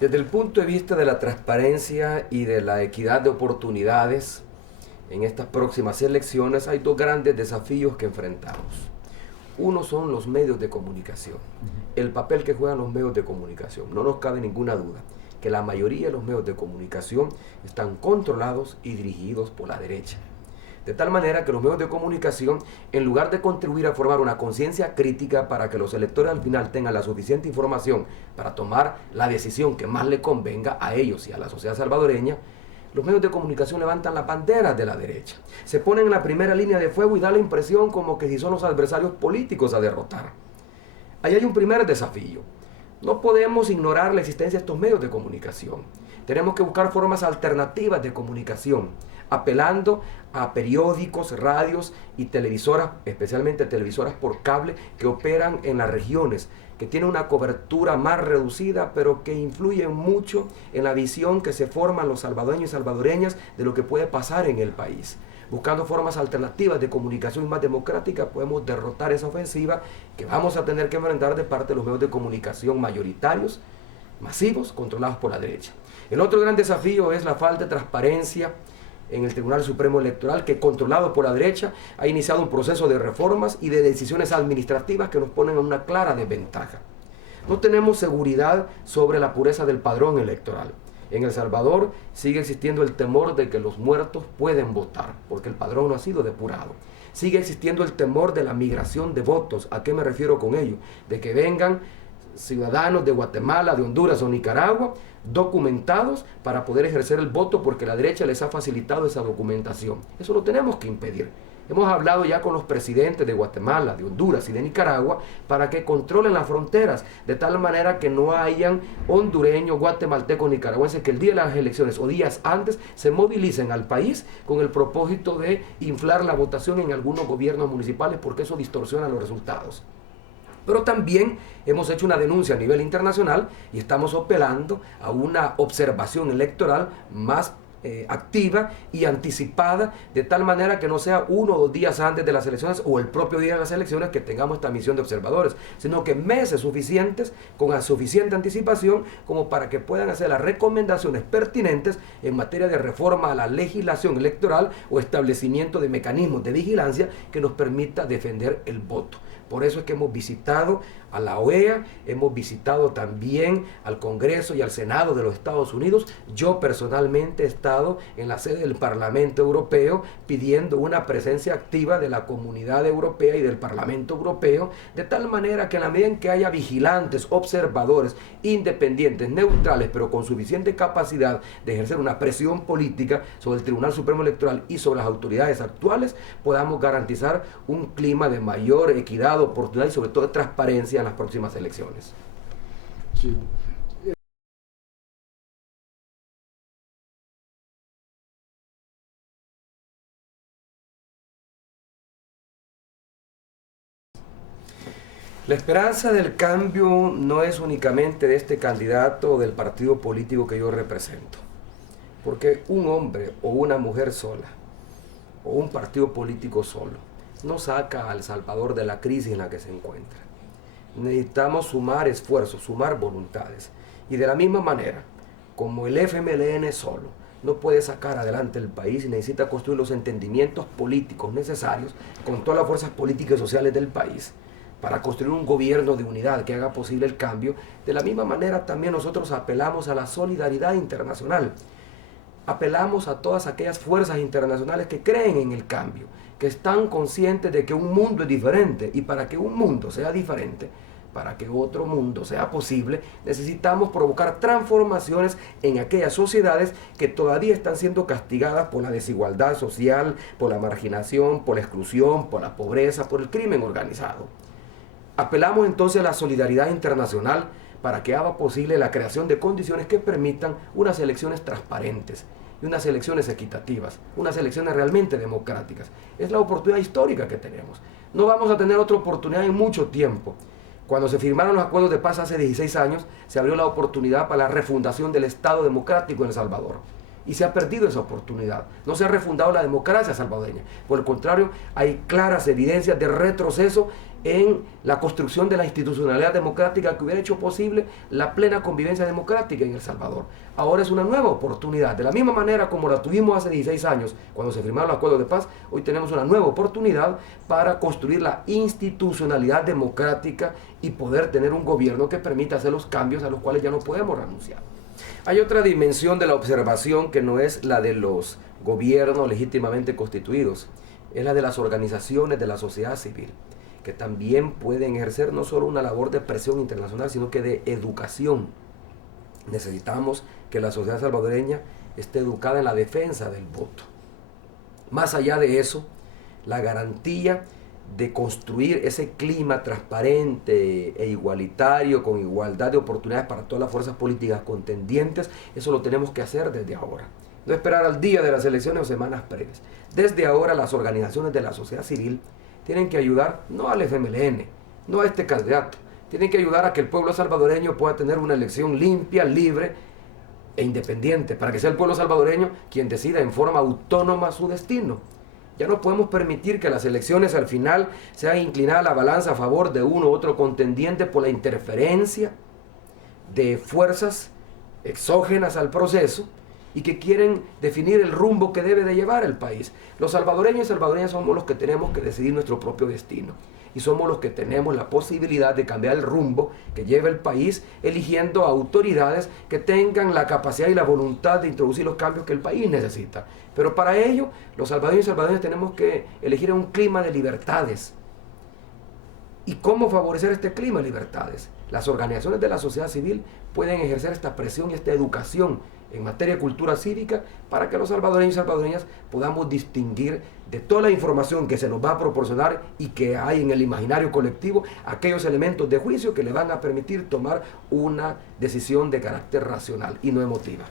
Desde el punto de vista de la transparencia y de la equidad de oportunidades, en estas próximas elecciones hay dos grandes desafíos que enfrentamos. Uno son los medios de comunicación, el papel que juegan los medios de comunicación. No nos cabe ninguna duda que la mayoría de los medios de comunicación están controlados y dirigidos por la derecha. De tal manera que los medios de comunicación, en lugar de contribuir a formar una conciencia crítica para que los electores al final tengan la suficiente información para tomar la decisión que más le convenga a ellos y a la sociedad salvadoreña, los medios de comunicación levantan las banderas de la derecha. Se ponen en la primera línea de fuego y da la impresión como que si son los adversarios políticos a derrotar. Ahí hay un primer desafío. No podemos ignorar la existencia de estos medios de comunicación. Tenemos que buscar formas alternativas de comunicación, apelando a periódicos, radios y televisoras, especialmente televisoras por cable, que operan en las regiones, que tienen una cobertura más reducida, pero que influyen mucho en la visión que se forman los salvadoreños y salvadoreñas de lo que puede pasar en el país. Buscando formas alternativas de comunicación más democrática, podemos derrotar esa ofensiva que vamos a tener que enfrentar de parte de los medios de comunicación mayoritarios, masivos, controlados por la derecha. El otro gran desafío es la falta de transparencia en el Tribunal Supremo Electoral, que controlado por la derecha ha iniciado un proceso de reformas y de decisiones administrativas que nos ponen en una clara desventaja. No tenemos seguridad sobre la pureza del padrón electoral. En El Salvador sigue existiendo el temor de que los muertos pueden votar, porque el padrón no ha sido depurado. Sigue existiendo el temor de la migración de votos. ¿A qué me refiero con ello? De que vengan ciudadanos de Guatemala, de Honduras o Nicaragua documentados para poder ejercer el voto porque la derecha les ha facilitado esa documentación. Eso lo tenemos que impedir. Hemos hablado ya con los presidentes de Guatemala, de Honduras y de Nicaragua para que controlen las fronteras de tal manera que no hayan hondureños, guatemaltecos, nicaragüenses que el día de las elecciones o días antes se movilicen al país con el propósito de inflar la votación en algunos gobiernos municipales porque eso distorsiona los resultados. Pero también hemos hecho una denuncia a nivel internacional y estamos apelando a una observación electoral más activa y anticipada, de tal manera que no sea 1 o 2 días antes de las elecciones o el propio día de las elecciones que tengamos esta misión de observadores, sino que meses suficientes, con la suficiente anticipación como para que puedan hacer las recomendaciones pertinentes en materia de reforma a la legislación electoral o establecimiento de mecanismos de vigilancia que nos permita defender el voto. Por eso es que hemos visitado a la OEA, hemos visitado también al Congreso y al Senado de los Estados Unidos. Yo personalmente he estado en la sede del Parlamento Europeo pidiendo una presencia activa de la Comunidad Europea y del Parlamento Europeo, de tal manera que en la medida en que haya vigilantes, observadores, independientes, neutrales, pero con suficiente capacidad de ejercer una presión política sobre el Tribunal Supremo Electoral y sobre las autoridades actuales, podamos garantizar un clima de mayor equidad, oportunidad y sobre todo de transparencia en las próximas elecciones. Sí. La esperanza del cambio no es únicamente de este candidato o del partido político que yo represento, porque un hombre o una mujer sola o un partido político solo no saca a El Salvador de la crisis en la que se encuentra. Necesitamos sumar esfuerzos, sumar voluntades. Y de la misma manera, como el FMLN solo no puede sacar adelante el país y necesita construir los entendimientos políticos necesarios con todas las fuerzas políticas y sociales del país para construir un gobierno de unidad que haga posible el cambio, de la misma manera también nosotros apelamos a la solidaridad internacional. Apelamos a todas aquellas fuerzas internacionales que creen en el cambio, que están conscientes de que un mundo es diferente, y para que un mundo sea diferente, para que otro mundo sea posible, necesitamos provocar transformaciones en aquellas sociedades que todavía están siendo castigadas por la desigualdad social, por la marginación, por la exclusión, por la pobreza, por el crimen organizado. Apelamos entonces a la solidaridad internacional para que haga posible la creación de condiciones que permitan unas elecciones transparentes y unas elecciones equitativas, unas elecciones realmente democráticas. Es la oportunidad histórica que tenemos. No vamos a tener otra oportunidad en mucho tiempo. Cuando se firmaron los acuerdos de paz hace 16 años, se abrió la oportunidad para la refundación del Estado democrático en El Salvador. y se ha perdido esa oportunidad. No se ha refundado la democracia salvadoreña. Por el contrario, hay claras evidencias de retroceso en la construcción de la institucionalidad democrática que hubiera hecho posible la plena convivencia democrática en El Salvador. Ahora es una nueva oportunidad. De la misma manera como la tuvimos hace 16 años, cuando se firmaron los acuerdos de paz, hoy tenemos una nueva oportunidad para construir la institucionalidad democrática y poder tener un gobierno que permita hacer los cambios a los cuales ya no podemos renunciar. Hay otra dimensión de la observación que no es la de los gobiernos legítimamente constituidos, es la de las organizaciones de la sociedad civil, que también pueden ejercer no solo una labor de presión internacional, sino que de educación. Necesitamos que la sociedad salvadoreña esté educada en la defensa del voto. Más allá de eso, la garantía de construir ese clima transparente e igualitario, con igualdad de oportunidades para todas las fuerzas políticas contendientes, eso lo tenemos que hacer desde ahora. No esperar al día de las elecciones o semanas previas. Desde ahora las organizaciones de la sociedad civil tienen que ayudar no al FMLN, no a este candidato, tienen que ayudar a que el pueblo salvadoreño pueda tener una elección limpia, libre e independiente, para que sea el pueblo salvadoreño quien decida en forma autónoma su destino. Ya no podemos permitir que las elecciones al final sean inclinadas la balanza a favor de uno u otro contendiente por la interferencia de fuerzas exógenas al proceso y que quieren definir el rumbo que debe de llevar el país. Los salvadoreños y salvadoreñas somos los que tenemos que decidir nuestro propio destino. Y somos los que tenemos la posibilidad de cambiar el rumbo que lleva el país, eligiendo autoridades que tengan la capacidad y la voluntad de introducir los cambios que el país necesita. Pero para ello, los salvadoreños y salvadoreñas tenemos que elegir un clima de libertades. ¿Y cómo favorecer este clima de libertades? Las organizaciones de la sociedad civil pueden ejercer esta presión y esta educación en materia de cultura cívica para que los salvadoreños y salvadoreñas podamos distinguir de toda la información que se nos va a proporcionar y que hay en el imaginario colectivo aquellos elementos de juicio que le van a permitir tomar una decisión de carácter racional y no emotiva.